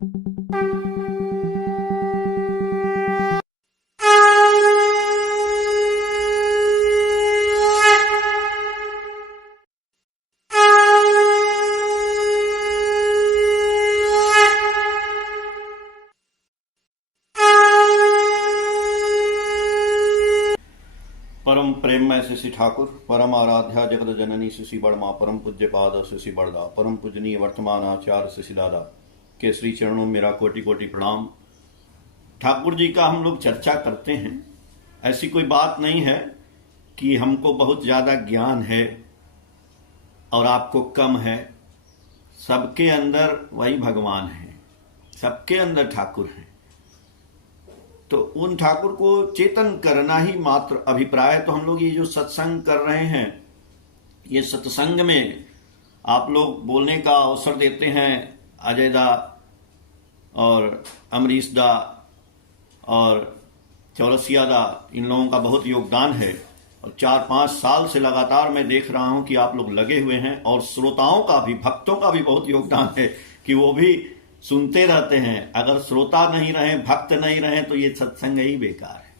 परम प्रेममय श्री ठाकुर, परम आराध्या जगत जननी श्री बड़मा, परम पूज्य पाद श्री बड़दा, परम पूजनीय वर्तमान आचार्य श्री दादा के श्री चरणों में मेरा कोटि कोटि प्रणाम। ठाकुर जी का हम लोग चर्चा करते हैं। ऐसी कोई बात नहीं है कि हमको बहुत ज़्यादा ज्ञान है और आपको कम है। सबके अंदर वही भगवान है, सबके अंदर ठाकुर हैं। तो उन ठाकुर को चेतन करना ही मात्र अभिप्राय। तो हम लोग ये जो सत्संग कर रहे हैं, ये सत्संग में आप लोग बोलने का अवसर देते हैं। अजय दा और अमरीश दा और चौरसिया दा, इन लोगों का बहुत योगदान है। और 4-5 साल से लगातार मैं देख रहा हूं कि आप लोग लगे हुए हैं। और श्रोताओं का भी, भक्तों का भी बहुत योगदान है कि वो भी सुनते रहते हैं। अगर श्रोता नहीं रहे, भक्त नहीं रहे, तो ये सत्संग ही बेकार है।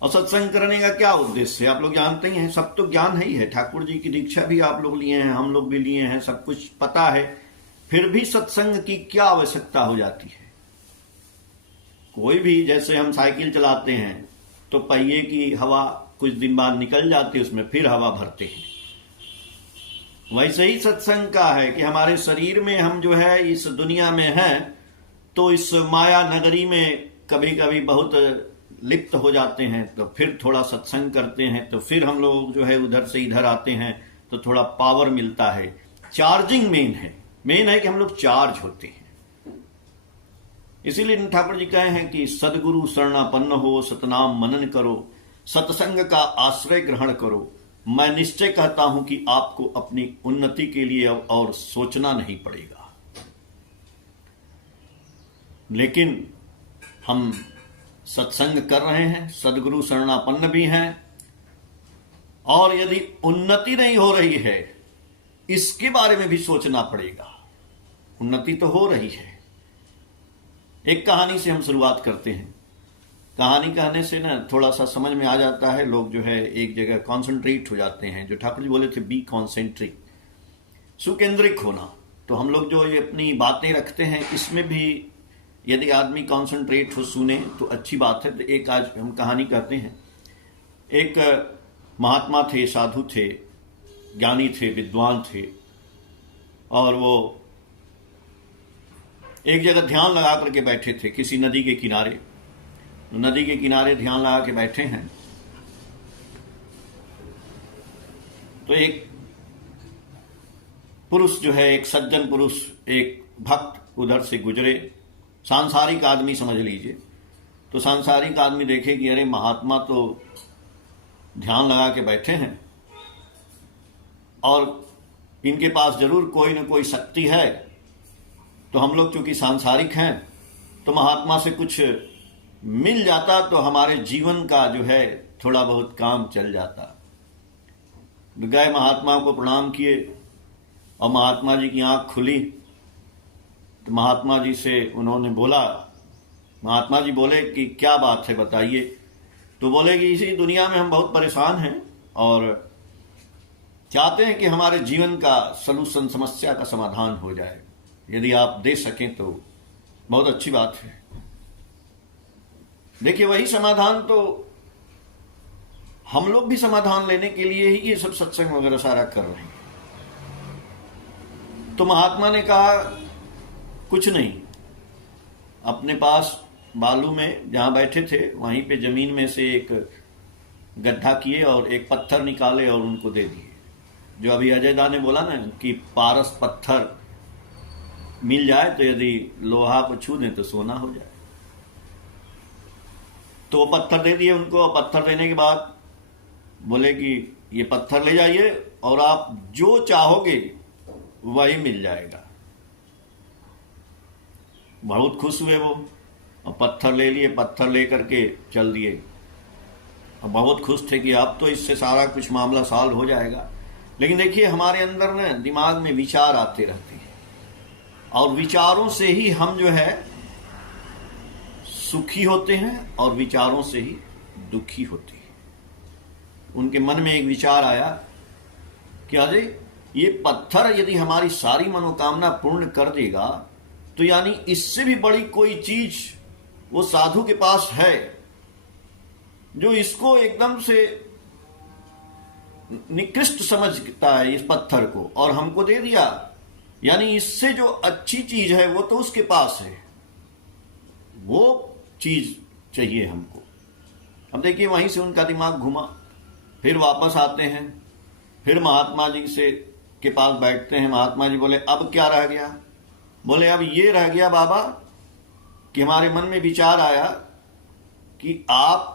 और सत्संग करने का क्या उद्देश्य है आप लोग जानते ही हैं। सब तो ज्ञान ही है। ठाकुर जी की दीक्षा भी आप लोग लिए हैं, हम लोग भी लिए हैं, सब कुछ पता है। फिर भी सत्संग की क्या आवश्यकता हो जाती है। कोई भी, जैसे हम साइकिल चलाते हैं तो पहिए की हवा कुछ दिन बाद निकल जाती है, उसमें फिर हवा भरते हैं। वैसे ही सत्संग का है कि हमारे शरीर में हम जो है इस दुनिया में हैं, तो इस माया नगरी में कभी कभी बहुत लिप्त हो जाते हैं। तो फिर थोड़ा सत्संग करते हैं तो फिर हम लोग जो है उधर से इधर आते हैं, तो थोड़ा पावर मिलता है। चार्जिंग मेन है कि हम लोग चार्ज होते हैं। इसीलिए ठाकुर जी कहे हैं कि सदगुरु शरणापन्न हो, सतनाम मनन करो, सत्संग का आश्रय ग्रहण करो। मैं निश्चय कहता हूं कि आपको अपनी उन्नति के लिए और सोचना नहीं पड़ेगा। लेकिन हम सत्संग कर रहे हैं, सदगुरु शरणापन्न भी हैं, और यदि उन्नति नहीं हो रही है, इसके बारे में भी सोचना पड़ेगा। उन्नति तो हो रही है। एक कहानी से हम शुरुआत करते हैं। कहानी कहने से ना थोड़ा सा समझ में आ जाता है। लोग जो है एक जगह कॉन्सेंट्रेट हो जाते हैं। जो ठाकुर जी बोले थे, बी कॉन्सेंट्रिक, सुकेंद्रिक होना। तो हम लोग जो ये अपनी बातें रखते हैं, इसमें भी यदि आदमी कॉन्सेंट्रेट हो, सुने, तो अच्छी बात है। तो एक आज हम कहानी कहते हैं। एक महात्मा थे, साधु थे, ज्ञानी थे, विद्वान थे, और वो एक जगह ध्यान लगा करके बैठे थे किसी नदी के किनारे। नदी के किनारे ध्यान लगा के बैठे हैं, तो एक पुरुष जो है, एक सज्जन पुरुष, एक भक्त उधर से गुजरे। सांसारिक आदमी समझ लीजिए। तो सांसारिक आदमी देखे कि अरे महात्मा तो ध्यान लगा के बैठे हैं और इनके पास जरूर कोई न कोई शक्ति है। तो हम लोग चूंकि सांसारिक हैं, तो महात्मा से कुछ मिल जाता तो हमारे जीवन का जो है थोड़ा बहुत काम चल जाता। गए, महात्मा को प्रणाम किए, और महात्मा जी की आंख खुली। तो महात्मा जी से उन्होंने बोला, महात्मा जी बोले कि क्या बात है बताइए। तो बोले कि इसी दुनिया में हम बहुत परेशान हैं और चाहते हैं कि हमारे जीवन का सलूशन, समस्या का समाधान हो जाए। यदि आप दे सकें तो बहुत अच्छी बात है। देखिए, वही समाधान तो हम लोग भी समाधान लेने के लिए ही ये सब सत्संग वगैरह सारा कर रहे हैं। तो महात्मा ने कहा, कुछ नहीं, अपने पास बालू में जहां बैठे थे वहीं पे जमीन में से एक गड्ढा किए और एक पत्थर निकाले और उनको दे दिए। जो अभी अजय दा ने बोला ना कि पारस पत्थर मिल जाए तो यदि लोहा को छू दें तो सोना हो जाए। तो वो पत्थर दे दिए उनको। और पत्थर देने के बाद बोले कि ये पत्थर ले जाइए और आप जो चाहोगे वही मिल जाएगा। बहुत खुश हुए वो, और पत्थर ले लिए, पत्थर लेकर के चल दिए। और बहुत खुश थे कि अब तो इससे सारा कुछ मामला सॉल्व हो जाएगा। लेकिन देखिए, हमारे अंदर ना दिमाग में विचार आते रहते हैं और विचारों से ही हम जो है सुखी होते हैं और विचारों से ही दुखी होते हैं। उनके मन में एक विचार आया कि अरे ये पत्थर यदि हमारी सारी मनोकामना पूर्ण कर देगा तो यानी इससे भी बड़ी कोई चीज वो साधु के पास है जो इसको एकदम से निकृष्ट समझता है इस पत्थर को, और हमको दे दिया। यानी इससे जो अच्छी चीज है वो तो उसके पास है, वो चीज चाहिए हमको। अब देखिए वहीं से उनका दिमाग घुमा, फिर वापस आते हैं, फिर महात्मा जी से के पास बैठते हैं। महात्मा जी बोले अब क्या रह गया? बोले अब ये रह गया बाबा कि हमारे मन में विचार आया कि आप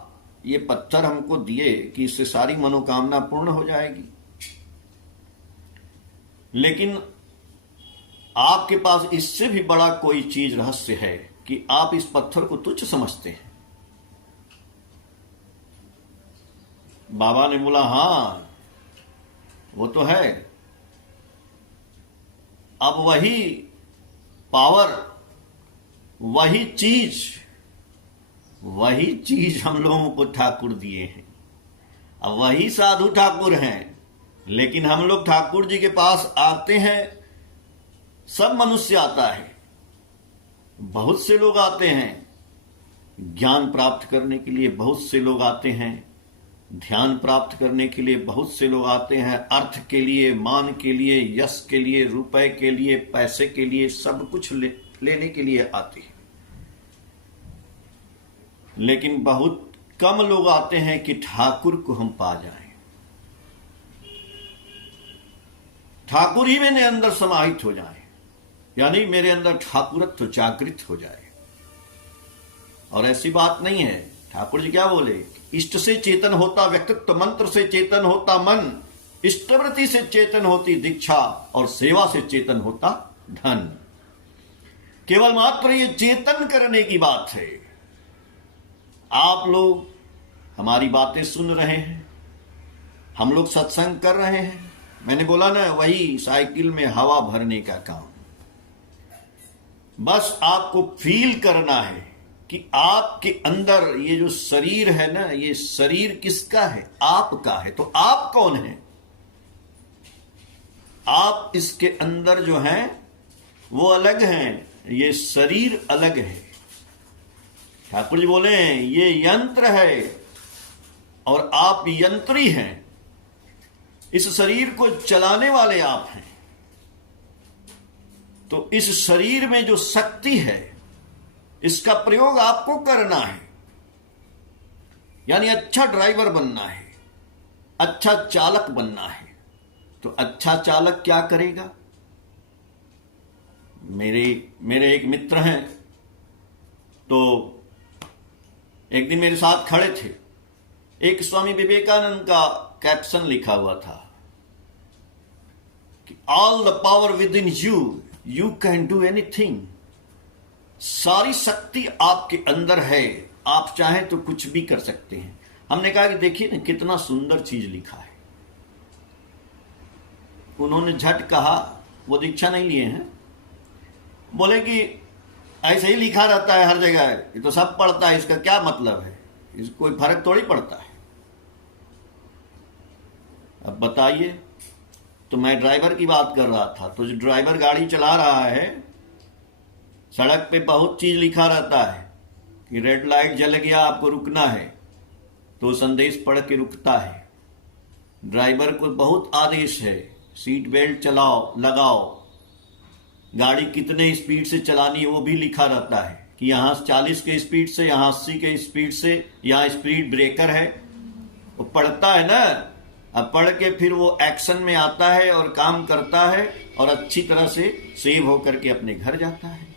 ये पत्थर हमको दिए कि इससे सारी मनोकामना पूर्ण हो जाएगी, लेकिन आपके पास इससे भी बड़ा कोई चीज रहस्य है कि आप इस पत्थर को तुच्छ समझते हैं। बाबा ने बोला हाँ वो तो है। अब वही पावर, वही चीज हम लोगों को ठाकुर दिए हैं। अब वही साधु ठाकुर हैं, लेकिन हम लोग ठाकुर जी के पास आते हैं। सब मनुष्य आता है, बहुत से लोग आते हैं ज्ञान प्राप्त करने के लिए, बहुत से लोग आते हैं ध्यान प्राप्त करने के लिए, बहुत से लोग आते हैं अर्थ के लिए, मान के लिए, यश के लिए, रुपए के लिए, पैसे के लिए, सब कुछ लेने के लिए आते हैं। लेकिन बहुत कम लोग आते हैं कि ठाकुर को हम पा जाएं, ठाकुर ही मेरे अंदर समाहित हो जाए, यानी मेरे अंदर ठाकुरत्व जागृत हो जाए। और ऐसी बात नहीं है। ठाकुर जी क्या बोले? इष्ट से चेतन होता व्यक्तित्व, मंत्र से चेतन होता मन, इष्टवृत्ति से चेतन होती दीक्षा, और सेवा से चेतन होता धन। केवल मात्र ये चेतन करने की बात है। आप लोग हमारी बातें सुन रहे हैं, हम लोग सत्संग कर रहे हैं। मैंने बोला ना, वही साइकिल में हवा भरने का काम। बस आपको फील करना है कि आपके अंदर ये जो शरीर है ना, ये शरीर किसका है? आपका है। तो आप कौन है? आप इसके अंदर जो हैं वो अलग हैं, ये शरीर अलग है। ठाकुर जी बोले ये यंत्र है और आप यंत्री हैं। इस शरीर को चलाने वाले आप हैं। तो इस शरीर में जो शक्ति है इसका प्रयोग आपको करना है। यानी अच्छा ड्राइवर बनना है, अच्छा चालक बनना है। तो अच्छा चालक क्या करेगा? मेरे एक मित्र हैं, तो एक दिन मेरे साथ खड़े थे। एक स्वामी विवेकानंद का कैप्शन लिखा हुआ था कि all the power with in you can do anything. सारी शक्ति आपके अंदर है, आप चाहें तो कुछ भी कर सकते हैं। हमने कहा कि देखिए ना कितना सुंदर चीज लिखा है। उन्होंने झट कहा, वो दीक्षा नहीं लिए हैं, बोले कि ऐसे ही लिखा रहता है हर जगह, ये तो सब पढ़ता है, इसका क्या मतलब है? इसको कोई फर्क थोड़ी पड़ता है। अब बताइए, तो मैं ड्राइवर की बात कर रहा था। तो जो ड्राइवर गाड़ी चला रहा है, सड़क पे बहुत चीज लिखा रहता है कि रेड लाइट जल गया, आपको रुकना है, तो संदेश पढ़ के रुकता है। ड्राइवर को बहुत आदेश है, सीट बेल्ट चलाओ, लगाओ, गाड़ी कितने स्पीड से चलानी है वो भी लिखा रहता है कि यहाँ 40 के स्पीड से, यहाँ 80 के स्पीड से, यहाँ स्पीड ब्रेकर है। वो पढ़ता है ना, अब पढ़ के फिर वो एक्शन में आता है और काम करता है और अच्छी तरह से सेव होकर के अपने घर जाता है।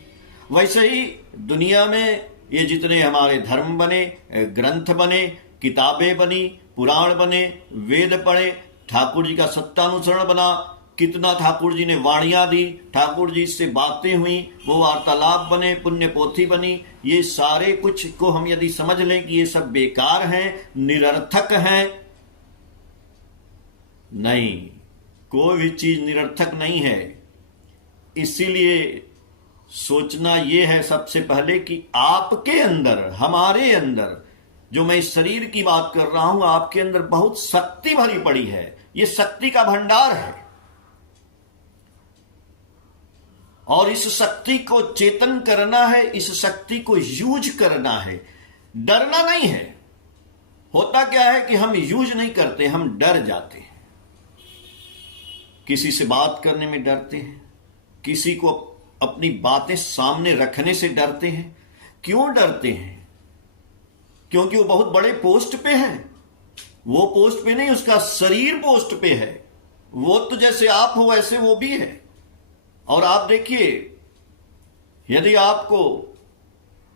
वैसे ही दुनिया में ये जितने हमारे धर्म बने, ग्रंथ बने, किताबें बनी, पुराण बने, वेद पढ़े, ठाकुर जी का सत्तानुसरण बना, कितना ठाकुर जी ने वाणियां दी, ठाकुर जी से बातें हुई, वो वार्तालाप बने, पुण्य पोथी बनी। ये सारे कुछ को हम यदि समझ लें कि ये सब बेकार हैं, निरर्थक हैं, नहीं, कोई भी चीज निरर्थक नहीं है। इसीलिए सोचना यह है सबसे पहले कि आपके अंदर, हमारे अंदर, जो मैं इस शरीर की बात कर रहा हूं, आपके अंदर बहुत शक्ति भरी पड़ी है। यह शक्ति का भंडार है और इस शक्ति को चेतन करना है, इस शक्ति को यूज करना है, डरना नहीं है। होता क्या है कि हम यूज नहीं करते, हम डर जाते हैं। किसी से बात करने में डरते हैं, किसी को अपनी बातें सामने रखने से डरते हैं। क्यों डरते हैं? क्योंकि वो बहुत बड़े पोस्ट पे है। वो पोस्ट पे नहीं, उसका शरीर पोस्ट पे है। वो तो जैसे आप हो वैसे वो भी है। और आप देखिए, यदि आपको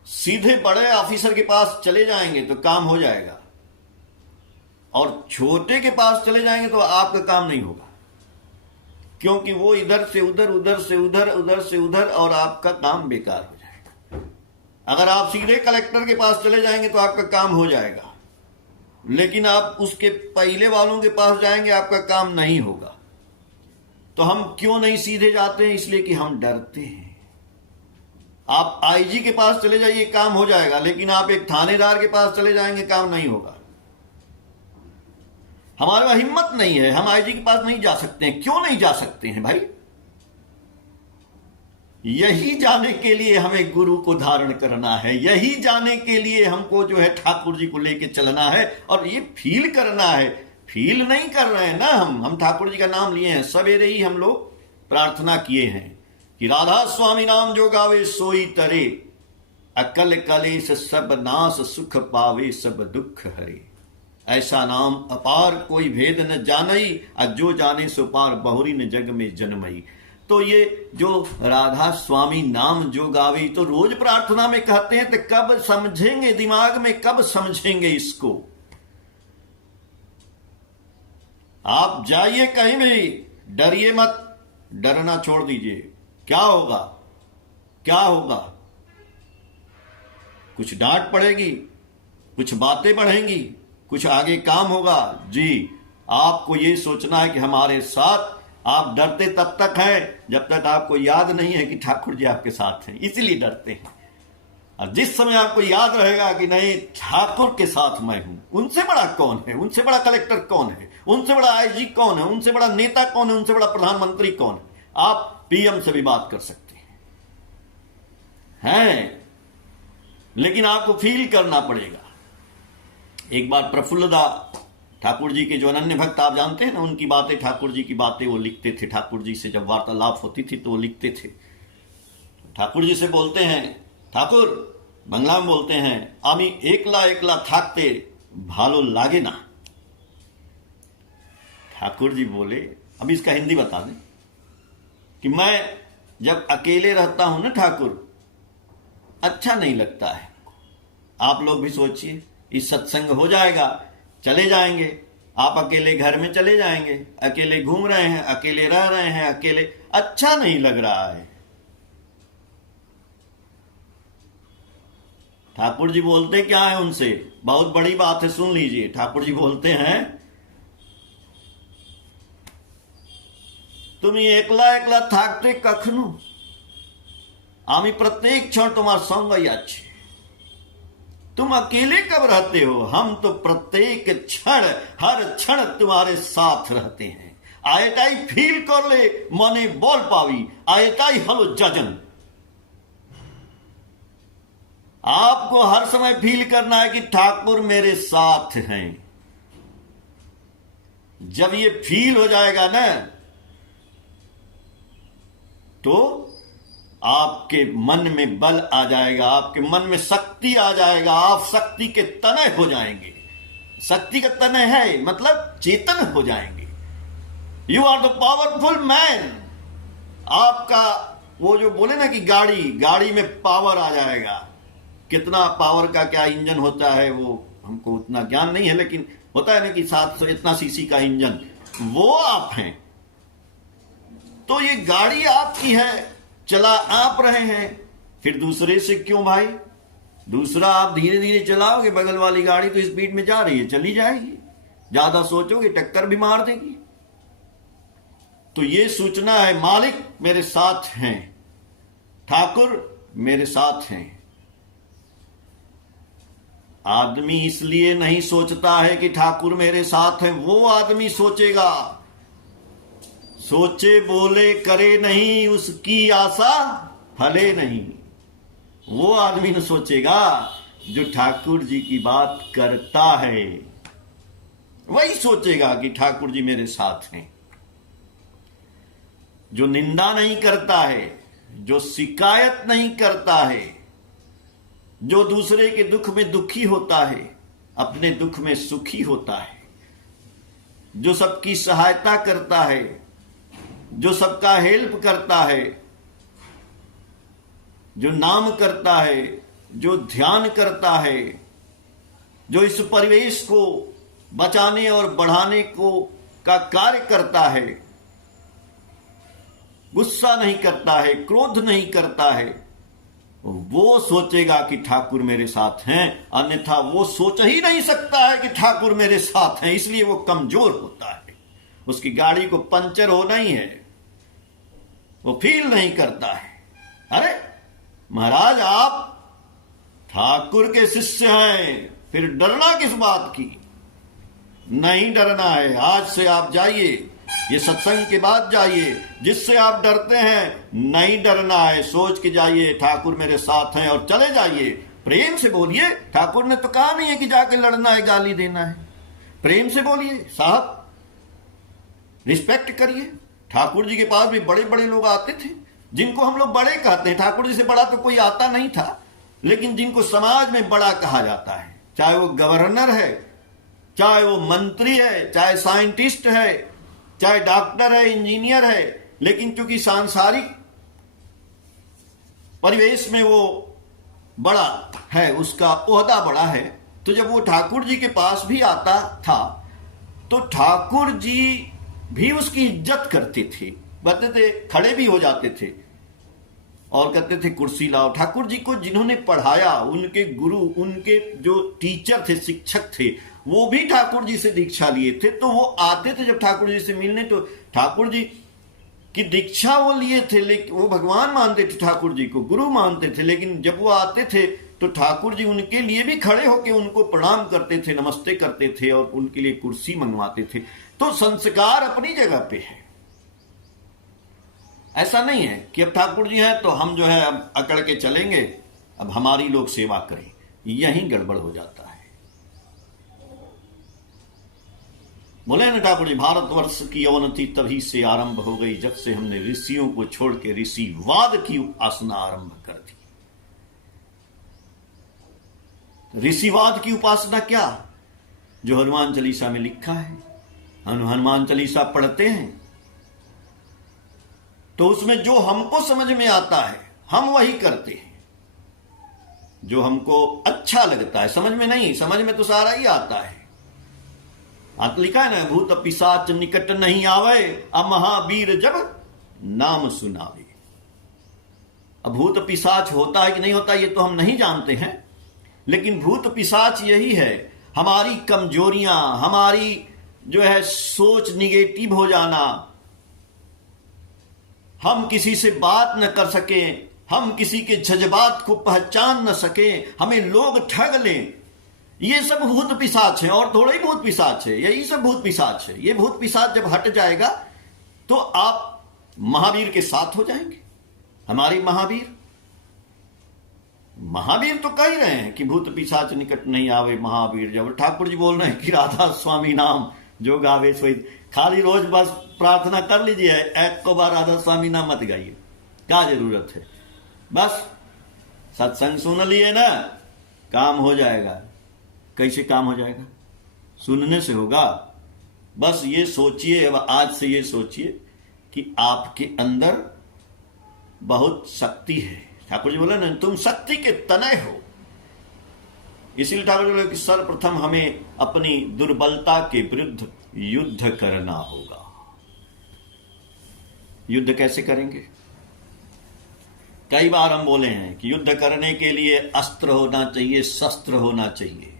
सीधे बड़े ऑफिसर के पास चले जाएंगे तो काम हो जाएगा, और छोटे के पास चले जाएंगे तो आपका काम नहीं होगा, क्योंकि वो इधर से उधर, उधर से उधर, उधर से उधर, और आपका काम बेकार हो जाएगा। अगर आप सीधे कलेक्टर के पास चले जाएंगे तो आपका काम हो जाएगा, लेकिन आप उसके पहले वालों के पास जाएंगे, आपका काम नहीं होगा। तो हम क्यों नहीं सीधे जाते हैं? इसलिए कि हम डरते हैं। आप आईजी के पास चले जाइए, काम हो जाएगा, लेकिन आप एक थानेदार के पास चले जाएंगे, काम नहीं होगा। हमारे पास हिम्मत नहीं है, हम आईजी के पास नहीं जा सकते हैं। क्यों नहीं जा सकते हैं भाई? यही जाने के लिए हमें गुरु को धारण करना है, यही जाने के लिए हमको जो है ठाकुर जी को लेके चलना है, और ये फील करना है। फील नहीं कर रहे हैं ना हम ठाकुर जी का नाम लिए हैं। सवेरे ही हम लोग प्रार्थना किए हैं कि राधा स्वामी नाम जो गावे सोई तरे, अकल कलेश सब नाश, सुख पावे सब दुख हरे। ऐसा नाम अपार कोई भेद न जानई, जो जाने सो पार बहुरी न जग में जन्मई। तो ये जो राधा स्वामी नाम जो गावे, तो रोज प्रार्थना में कहते हैं, तो कब समझेंगे? दिमाग में कब समझेंगे इसको? आप जाइए कहीं भी, डरिए मत, डरना छोड़ दीजिए। क्या होगा? क्या होगा? कुछ डांट पड़ेगी, कुछ बातें बढ़ेंगी, कुछ आगे काम होगा। जी, आपको ये सोचना है कि हमारे साथ। आप डरते तब तक हैं जब तक आपको याद नहीं है कि ठाकुर जी आपके साथ हैं, इसीलिए डरते हैं। और जिस समय आपको याद रहेगा कि नहीं, ठाकुर के साथ मैं हूं, उनसे बड़ा कौन है? उनसे बड़ा कलेक्टर कौन है? उनसे बड़ा आईजी कौन है? उनसे बड़ा नेता कौन है? उनसे बड़ा प्रधानमंत्री कौन है? आप पीएम से भी बात कर सकते हैं, लेकिन आपको फील करना पड़ेगा। एक बार प्रफुल्लदा ठाकुर जी के जो अनन्य भक्त, आप जानते हैं ना, उनकी बातें, ठाकुर जी की बातें वो लिखते थे। ठाकुर जी से जब वार्तालाप होती थी तो वो लिखते थे। ठाकुर जी से बोलते हैं, ठाकुर बांग्ला में बोलते हैं, आमी एकला एकला थाकते भालो लागे ना। ठाकुर जी बोले, अब इसका हिंदी बता दें, कि मैं जब अकेले रहता हूं ना ठाकुर, अच्छा नहीं लगता है। आप लोग भी सोचिए, इस सत्संग हो जाएगा, चले जाएंगे, आप अकेले घर में चले जाएंगे, अकेले घूम रहे हैं, अकेले रह रहे हैं, अकेले, अच्छा नहीं लग रहा है। ठाकुर जी बोलते क्या है उनसे? बहुत बड़ी बात है, सुन लीजिए। ठाकुर जी बोलते हैं, तुम एकला एकला थाकते कखनु, आमी प्रत्येक क्षण तुम्हारा संग अच्छे। तुम अकेले कब रहते हो? हम तो प्रत्येक क्षण, हर क्षण तुम्हारे साथ रहते हैं। आयताई फील कर ले मने बोल पावी, आयताई हलो जजन। आपको हर समय फील करना है कि ठाकुर मेरे साथ हैं। जब ये फील हो जाएगा ना, तो आपके मन में बल आ जाएगा, आपके मन में शक्ति आ जाएगा, आप शक्ति के तनय हो जाएंगे। शक्ति का तनय है मतलब चेतन हो जाएंगे। You are the powerful man. आपका वो जो बोले ना कि गाड़ी में पावर आ जाएगा। कितना पावर का क्या इंजन होता है वो हमको उतना ज्ञान नहीं है, लेकिन होता है ना कि 700 इतना सीसी का इंजन, वो आप हैं। तो ये गाड़ी आपकी है, चला आप रहे हैं, फिर दूसरे से क्यों भाई? दूसरा आप धीरे धीरे चलाओगे, बगल वाली गाड़ी तो स्पीड में जा रही है, चली जाएगी। ज्यादा सोचोगे टक्कर भी मार देगी। तो ये सोचना है, मालिक मेरे साथ हैं, ठाकुर मेरे साथ हैं। आदमी इसलिए नहीं सोचता है कि ठाकुर मेरे साथ हैं, वो आदमी सोचेगा, सोचे बोले करे नहीं उसकी आशा फले नहीं। वो आदमी न सोचेगा जो ठाकुर जी की बात करता है, वही सोचेगा कि ठाकुर जी मेरे साथ हैं। जो निंदा नहीं करता है, जो शिकायत नहीं करता है, जो दूसरे के दुख में दुखी होता है, अपने दुख में सुखी होता है, जो सबकी सहायता करता है, जो सबका हेल्प करता है, जो नाम करता है, जो ध्यान करता है, जो इस परिवेश को बचाने और बढ़ाने को का कार्य करता है, गुस्सा नहीं करता है, क्रोध नहीं करता है, वो सोचेगा कि ठाकुर मेरे साथ हैं। अन्यथा वो सोच ही नहीं सकता है कि ठाकुर मेरे साथ हैं, इसलिए वो कमजोर होता है। उसकी गाड़ी को पंचर होना ही है, वो फील नहीं करता है। अरे महाराज आप ठाकुर के शिष्य हैं, फिर डरना किस बात की? नहीं डरना है। आज से आप जाइए, ये सत्संग के बाद जाइए, जिससे आप डरते हैं नहीं डरना है। सोच के जाइए ठाकुर मेरे साथ हैं और चले जाइए। प्रेम से बोलिए, ठाकुर ने तो कहा नहीं है कि जाके लड़ना है, गाली देना है। प्रेम से बोलिए, साहब रिस्पेक्ट करिए। ठाकुर जी के पास भी बड़े बड़े लोग आते थे, जिनको हम लोग बड़े कहते हैं। ठाकुर जी से बड़ा तो कोई आता नहीं था, लेकिन जिनको समाज में बड़ा कहा जाता है, चाहे वो गवर्नर है, चाहे वो मंत्री है, चाहे साइंटिस्ट है, चाहे डॉक्टर है, इंजीनियर है, लेकिन चूंकि सांसारिक परिवेश में वो बड़ा है, उसका ओहदा बड़ा है, तो जब वो ठाकुर जी के पास भी आता था तो ठाकुर जी भी उसकी इज्जत करते थे, कहते थे, खड़े भी हो जाते थे और कहते थे कुर्सी लाओ। ठाकुर जी को जिन्होंने पढ़ाया, उनके गुरु, उनके जो टीचर थे, शिक्षक थे, वो भी ठाकुर जी से दीक्षा लिए थे। तो वो आते थे जब ठाकुर जी से मिलने, तो ठाकुर जी की दीक्षा वो लिए थे, लेकिन वो भगवान मानते थे, ठाकुर जी को गुरु मानते थे। लेकिन जब वो आते थे तो ठाकुर जी उनके लिए भी खड़े होकर उनको प्रणाम करते थे, नमस्ते करते थे और उनके लिए कुर्सी मंगवाते थे। तो संस्कार अपनी जगह पे है। ऐसा नहीं है कि अब ठाकुर जी हैं तो हम जो है अब अकड़ के चलेंगे, अब हमारी लोग सेवा करें, यही गड़बड़ हो जाता है। बोले ना ठाकुर जी, भारतवर्ष की अवनति तभी से आरंभ हो गई जब से हमने ऋषियों को छोड़ के ऋषिवाद की उपासना आरंभ कर दी। ऋषिवाद की उपासना क्या? जो हनुमान चालीसा में लिखा है, हनुमान चालीसा पढ़ते हैं तो उसमें जो हमको समझ में आता है हम वही करते हैं, जो हमको अच्छा लगता है। समझ में नहीं, समझ में तो सारा ही आता है। आप लिखा है ना, भूत पिशाच निकट नहीं आवे, अब महावीर जब नाम सुनावे। अब भूत पिशाच होता है कि नहीं होता ये तो हम नहीं जानते हैं, लेकिन भूत पिशाच यही है, हमारी कमजोरियां, हमारी जो है सोच निगेटिव हो जाना, हम किसी से बात न कर सकें, हम किसी के जज्बात को पहचान न सकें, हमें लोग ठग लें, ये सब भूत पिशाच है। और थोड़ा ही भूत पिशाच है, यही सब भूत पिशाच है। ये भूत पिशाच जब हट जाएगा तो आप महावीर के साथ हो जाएंगे। हमारी महावीर तो कह रहे हैं कि भूत पिशाच निकट नहीं आवे, महावीर जब। ठाकुर जी बोल रहे हैं कि राधा स्वामी नाम जो गावे सोई। खाली रोज बस प्रार्थना कर लीजिए, एक को बार राधा स्वामी नाम मत गाइए, क्या जरूरत है? बस सत्संग सुन लिए ना, काम हो जाएगा। कैसे काम हो जाएगा? सुनने से होगा। बस ये सोचिए, अब आज से ये सोचिए कि आपके अंदर बहुत शक्ति है। ठाकुर जी बोले ना, तुम शक्ति के तनय हो। इसीलिए ठाकुर जी बोले कि सर्वप्रथम हमें अपनी दुर्बलता के विरुद्ध युद्ध करना होगा। युद्ध कैसे करेंगे? कई बार हम बोले हैं कि युद्ध करने के लिए अस्त्र होना चाहिए, शस्त्र होना चाहिए,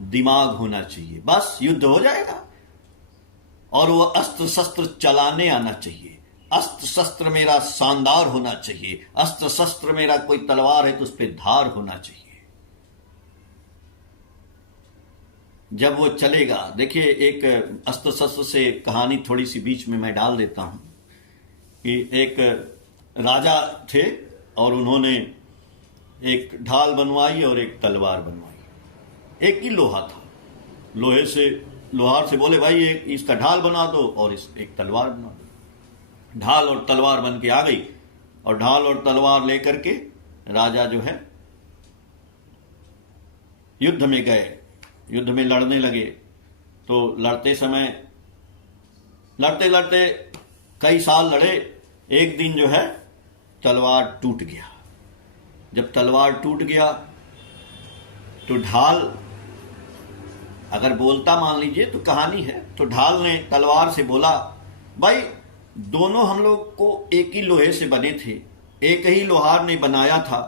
दिमाग होना चाहिए, बस युद्ध हो जाएगा। और वो अस्त्र शस्त्र चलाने आना चाहिए। अस्त्र शस्त्र मेरा शानदार होना चाहिए, अस्त्र शस्त्र मेरा कोई तलवार है तो उस पर धार होना चाहिए। जब वो चलेगा, देखिए एक अस्त्र शस्त्र से कहानी थोड़ी सी बीच में मैं डाल देता हूं कि एक राजा थे और उन्होंने एक ढाल बनवाई और एक तलवार बनवाई। एक ही लोहा था, लोहार से बोले भाई एक इसका ढाल बना दो और एक तलवार बना दो। ढाल और तलवार बन के आ गई और ढाल और तलवार लेकर के राजा जो है युद्ध में गए, युद्ध में लड़ने लगे। तो लड़ते समय लड़ते लड़ते कई साल लड़े। एक दिन जो है तलवार टूट गया। जब तलवार टूट गया तो ढाल अगर बोलता मान लीजिए तो कहानी है, तो ढाल ने तलवार से बोला भाई दोनों हम लोग को एक ही लोहे से बने थे, एक ही लोहार ने बनाया था,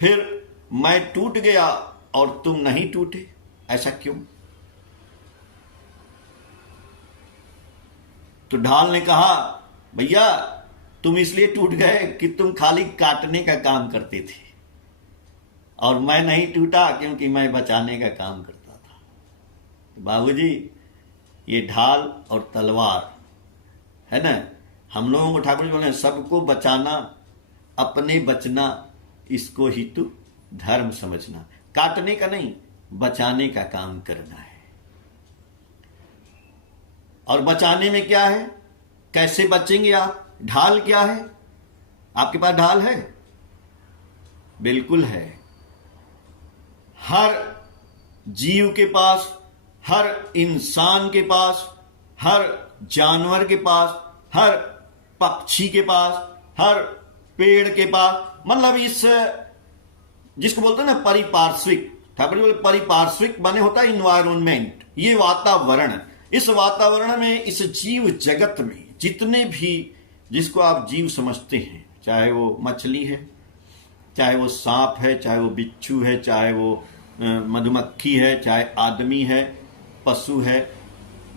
फिर मैं टूट गया और तुम नहीं टूटे, ऐसा क्यों? तो ढाल ने कहा भैया तुम इसलिए टूट गए कि तुम खाली काटने का काम करते थे और मैं नहीं टूटा क्योंकि मैं बचाने का काम करता था। तो बाबूजी ये ढाल और तलवार है ना, हम लोगों को ठाकुर जी बोले सबको बचाना, अपने बचना, इसको ही तू धर्म समझना। काटने का नहीं, बचाने का काम करना है। और बचाने में क्या है, कैसे बचेंगे आप? ढाल क्या है? आपके पास ढाल है? बिल्कुल है। हर जीव के पास, हर इंसान के पास, हर जानवर के पास, हर पक्षी के पास, हर पेड़ के पास, मतलब इस जिसको बोलते हैं ना परिपार्श्विक, ठाकुर जी बोले परिपार्श्विक माने होता है इन्वायरमेंट, ये वातावरण। इस वातावरण में, इस जीव जगत में जितने भी जिसको आप जीव समझते हैं, चाहे वो मछली है, चाहे वो सांप है, चाहे वो बिच्छू है, चाहे वो मधुमक्खी है, चाहे आदमी है, पशु है,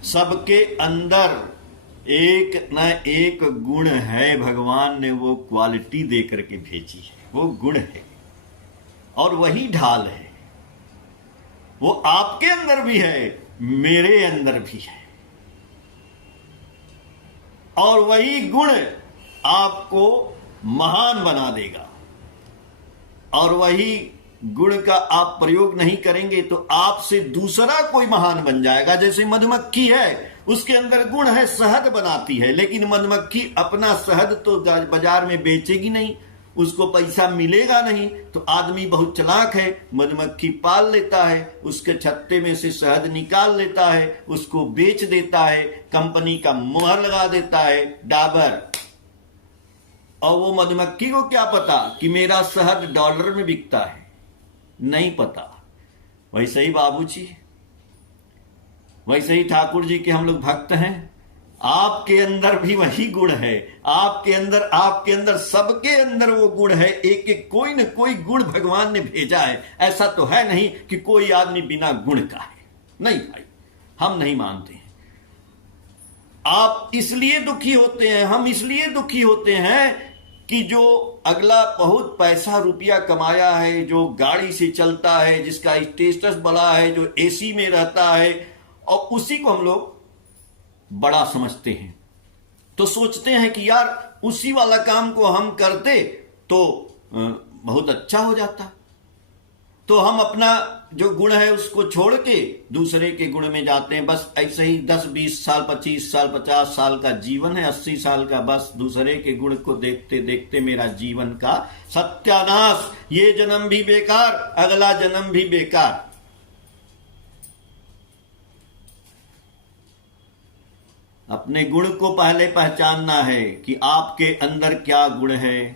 सबके अंदर एक न एक गुण है। भगवान ने वो क्वालिटी दे करके भेजी है, वो गुण है और वही ढाल है। वो आपके अंदर भी है, मेरे अंदर भी है, और वही गुण आपको महान बना देगा। और वही गुण का आप प्रयोग नहीं करेंगे तो आपसे दूसरा कोई महान बन जाएगा। जैसे मधुमक्खी है, उसके अंदर गुण है, शहद बनाती है, लेकिन मधुमक्खी अपना शहद तो बाजार में बेचेगी नहीं, उसको पैसा मिलेगा नहीं। तो आदमी बहुत चालाक है, मधुमक्खी पाल लेता है, उसके छत्ते में से शहद निकाल लेता है, उसको बेच देता है, कंपनी का मुहर लगा देता है डाबर। और वो मधुमक्खी को क्या पता कि मेरा शहद डॉलर में बिकता है, नहीं पता। वैसे ही बाबूजी, वैसे ही ठाकुर जी के हम लोग भक्त हैं। आपके अंदर भी वही गुण है, आपके अंदर सबके अंदर वो गुण है। एक एक कोई न कोई गुण भगवान ने भेजा है। ऐसा तो है नहीं कि कोई आदमी बिना गुण का है, नहीं भाई, हम नहीं मानते हैं। आप इसलिए दुखी होते हैं, हम इसलिए दुखी होते हैं कि जो अगला बहुत पैसा रुपया कमाया है, जो गाड़ी से चलता है, जिसका स्टेटस बड़ा है, जो एसी में रहता है, और उसी को हम लोग बड़ा समझते हैं। तो सोचते हैं कि यार उसी वाला काम को हम करते तो बहुत अच्छा हो जाता। तो हम अपना जो गुण है उसको छोड़ के दूसरे के गुण में जाते हैं। बस ऐसे ही 10-20 साल, 25 साल, 50 साल का जीवन है, 80 साल का, बस दूसरे के गुण को देखते देखते मेरा जीवन का सत्यानाश। ये जन्म भी बेकार, अगला जन्म भी बेकार। अपने गुण को पहले पहचानना है कि आपके अंदर क्या गुण है।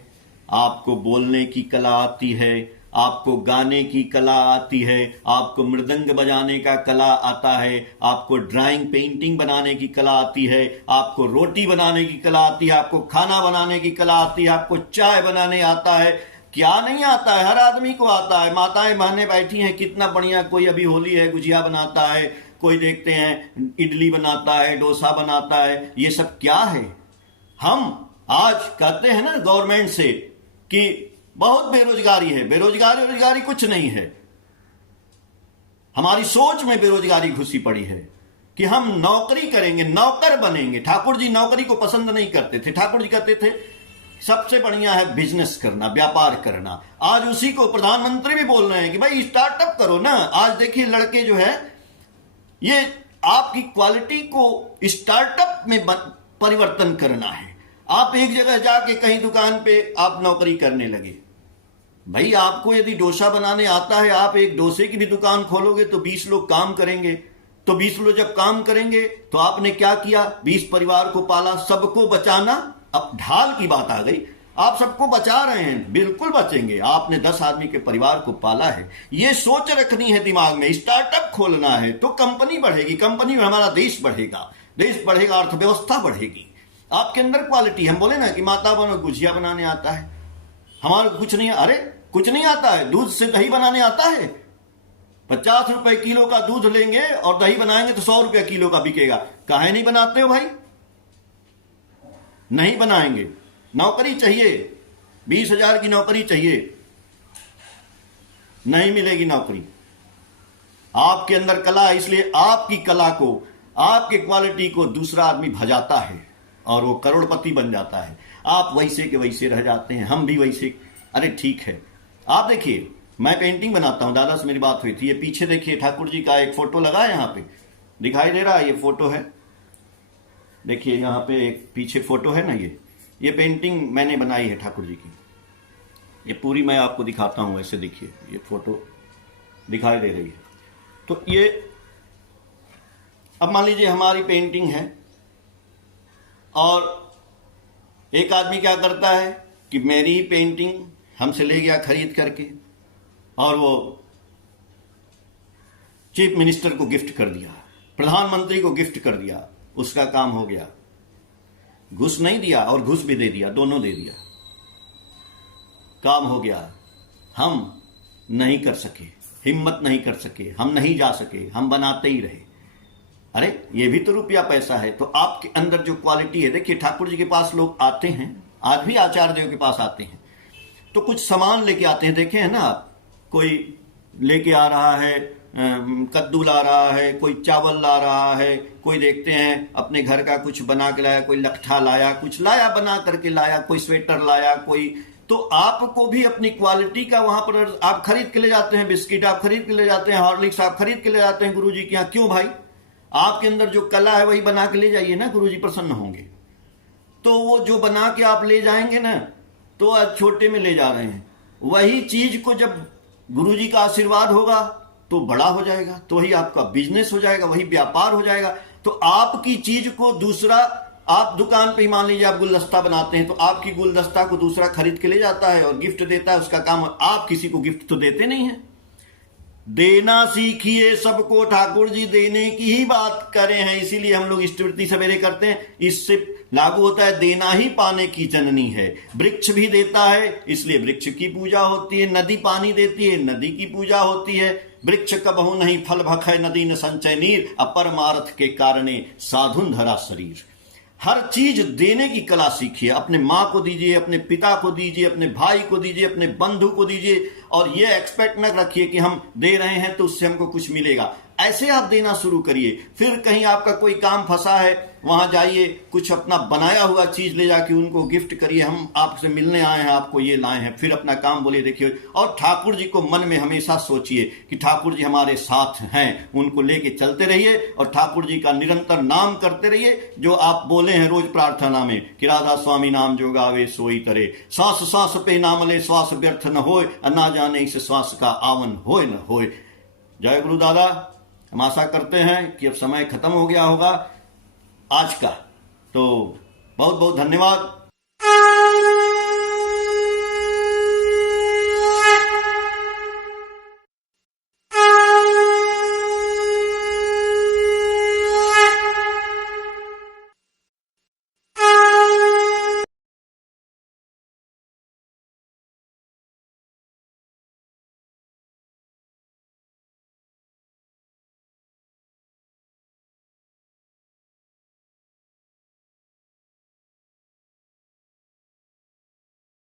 आपको बोलने की कला आती है, आपको गाने की कला आती है, आपको मृदंग बजाने का कला आता है, आपको ड्राइंग पेंटिंग बनाने की कला आती है, आपको रोटी बनाने की कला आती है, आपको खाना बनाने की कला आती है, आपको चाय बनाने आता है। क्या नहीं आता है? हर आदमी को आता है। माताएं बहनें बैठी हैं, कितना बढ़िया, कोई अभी होली है गुजिया बनाता है, कोई देखते हैं इडली बनाता है, डोसा बनाता है। ये सब क्या है? हम आज कहते हैं ना गवर्नमेंट से कि बहुत बेरोजगारी है, बेरोजगारी कुछ नहीं है। हमारी सोच में बेरोजगारी घुसी पड़ी है कि हम नौकरी करेंगे, नौकर बनेंगे। ठाकुर जी नौकरी को पसंद नहीं करते थे। ठाकुर जी कहते थे सबसे बढ़िया है बिजनेस करना, व्यापार करना। आज उसी को प्रधानमंत्री भी बोल रहे हैं कि भाई स्टार्टअप करो ना। आज देखिए लड़के जो है, ये आपकी क्वालिटी को स्टार्टअप में परिवर्तन करना है। आप एक जगह जाके कहीं दुकान पे आप नौकरी करने लगे। भाई आपको यदि डोसा बनाने आता है, आप एक डोसे की भी दुकान खोलोगे तो 20 लोग काम करेंगे। तो 20 लोग जब काम करेंगे तो आपने क्या किया, 20 परिवार को पाला। सबको बचाना, अब ढाल की बात आ गई, आप सबको बचा रहे हैं, बिल्कुल बचेंगे। आपने 10 आदमी के परिवार को पाला है। ये सोच रखनी है दिमाग में। स्टार्टअप खोलना है तो कंपनी बढ़ेगी, कंपनी में हमारा देश बढ़ेगा, देश बढ़ेगा, अर्थव्यवस्था बढ़ेगी। आपके अंदर क्वालिटी, हम बोले ना कि माता बनो गुजिया बनाने आता है, हमारे कुछ नहीं, अरे कुछ नहीं आता है। दूध से दही बनाने आता है। 50 रुपए किलो का दूध लेंगे और दही बनाएंगे तो 100 रुपए किलो का बिकेगा। काहे नहीं बनाते हो भाई? नहीं बनाएंगे। नौकरी चाहिए, 20,000 की नौकरी चाहिए, नहीं मिलेगी नौकरी। आपके अंदर कला है, इसलिए आपकी कला को, आपके क्वालिटी को दूसरा आदमी भजाता है और वो करोड़पति बन जाता है। आप वैसे के वैसे रह जाते हैं, हम भी वैसे। अरे ठीक है, आप देखिए मैं पेंटिंग बनाता हूं, दादा से मेरी बात हुई थी। ये पीछे देखिए ठाकुर जी का एक फोटो लगा है, यहां पे दिखाई दे रहा है, ये फोटो है। देखिए यहां पे एक पीछे फोटो है ना, ये पेंटिंग मैंने बनाई है ठाकुर जी की। ये पूरी मैं आपको दिखाता हूं, ऐसे देखिए ये फोटो दिखाई दे रही है। तो ये अब मान लीजिए हमारी पेंटिंग है और एक आदमी क्या करता है कि मेरी पेंटिंग हमसे ले गया खरीद करके और वो चीफ मिनिस्टर को गिफ्ट कर दिया, प्रधानमंत्री को गिफ्ट कर दिया, उसका काम हो गया। घुस नहीं दिया और घुस भी दे दिया, दोनों दे दिया, काम हो गया। हम नहीं कर सके, हिम्मत नहीं कर सके, हम नहीं जा सके, हम बनाते ही रहे। अरे ये भी तो रुपया पैसा है। तो आपके अंदर जो क्वालिटी है, देखिए ठाकुर जी के पास लोग आते हैं, आज भी आचार्य देव के पास आते हैं तो कुछ सामान लेके आते हैं। देखे हैं ना आप, कोई लेके आ रहा है कद्दू ला रहा है, कोई चावल ला रहा है, कोई देखते हैं अपने घर का कुछ बना के लाया, कोई लट्ठा लाया, कुछ लाया बना करके लाया, कोई स्वेटर लाया, कोई। तो आपको भी अपनी क्वालिटी का वहां पर आप खरीद के ले जाते हैं, बिस्किट आप खरीद के ले जाते हैं, हॉर्लिक्स आप खरीद के ले जाते हैं गुरु जी के यहाँ। क्यों भाई? आपके अंदर जो कला है वही बना के ले जाइए ना, गुरु जी प्रसन्न होंगे। तो वो जो बना के आप ले जाएंगे ना, तो आज छोटे में ले जा रहे हैं, वही चीज को जब गुरु जी का आशीर्वाद होगा तो बड़ा हो जाएगा, तो वही आपका बिजनेस हो जाएगा, वही व्यापार हो जाएगा। तो आपकी चीज को दूसरा, आप दुकान पे ही मान लीजिए आप गुलदस्ता बनाते हैं, तो आपकी गुलदस्ता को दूसरा खरीद के ले जाता है और गिफ्ट देता है, उसका काम। आप किसी को गिफ्ट तो देते नहीं है। देना सीखिए सबको, ठाकुर जी देने की ही बात करे हैं, इसीलिए हम लोग स्तुति सवेरे करते हैं। इससे लागू होता है देना ही पाने की जननी है। वृक्ष भी देता है, इसलिए वृक्ष की पूजा होती है। नदी पानी देती है, नदी की पूजा होती है। वृक्ष कबहु नहीं फल भखै, नदी न संचय नीर, अपरमार्थ के कारणे साधुन धरा शरीर। हर चीज देने की कला सीखिए। अपने माँ को दीजिए, अपने पिता को दीजिए, अपने भाई को दीजिए, अपने बंधु को दीजिए, और ये एक्सपेक्ट न रखिए कि हम दे रहे हैं तो उससे हमको कुछ मिलेगा। ऐसे आप देना शुरू करिए। फिर कहीं आपका कोई काम फंसा है, वहां जाइए, कुछ अपना बनाया हुआ चीज ले जाके उनको गिफ्ट करिए, हम आपसे मिलने आए हैं, आपको ये लाए हैं। फिर अपना काम बोलिए, देखिए। और ठाकुर जी को मन में हमेशा सोचिए कि ठाकुर जी हमारे साथ हैं, उनको लेके चलते रहिए और ठाकुर जी का निरंतर नाम करते रहिए। जो आप बोले हैं रोज प्रार्थना में कि राधा स्वामी नाम जो गावे सोई तरे, सांस सांस पे नाम ले, श्वास व्यर्थ न होए, ना जाने इस श्वास का आवन होए न होए। जय गुरु दादा। हम आशा करते हैं कि अब समय खत्म हो गया होगा आज का, तो बहुत बहुत धन्यवाद।